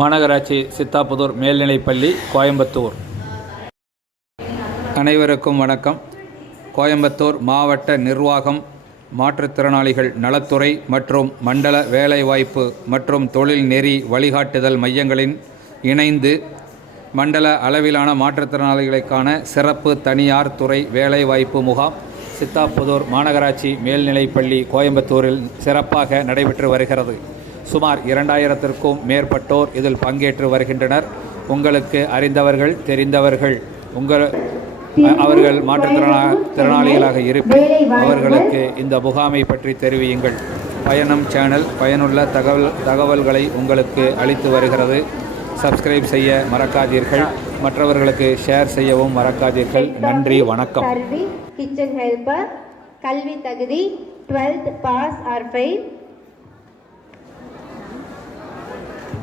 மாநகராட்சி சித்தாபுதூர் மேல்நிலைப்பள்ளி கோயம்புத்தூர். அனைவருக்கும் வணக்கம். கோயம்புத்தூர் மாவட்ட நிர்வாகம், மாற்றுத்திறனாளிகள் நலத்துறை மற்றும் மண்டல வேலைவாய்ப்பு மற்றும் தொழில் நெறி வழிகாட்டுதல் மையங்களின் இணைந்து மண்டல அளவிலான மாற்றுத்திறனாளிகளுக்கான சிறப்பு தனியார் துறை வேலைவாய்ப்பு முகாம் சித்தாபுதூர் மாநகராட்சி மேல்நிலைப்பள்ளி கோயம்புத்தூரில் சிறப்பாக நடைபெற்று வருகிறது. சுமார் 2000த்திற்கும் மேற்பட்டோர் இதில் பங்கேற்று வருகின்றனர். உங்களுக்கு அறிந்தவர்கள், தெரிந்தவர்கள், அவர்கள் மாற்றுத்திறனாளிகளாக இருப்பின் அவர்களுக்கு இந்த முகாமை பற்றி தெரிவியுங்கள். பயணம் சேனல் பயனுள்ள தகவல்களை உங்களுக்கு அளித்து வருகிறது. சப்ஸ்கிரைப் செய்ய மறக்காதீர்கள். மற்றவர்களுக்கு ஷேர் செய்யவும் மறக்காதீர்கள். நன்றி, வணக்கம். கிச்சன் ஹெல்பர், கல்வி தகுதி 12th பாஸ் ஆர் ஃபெயில்,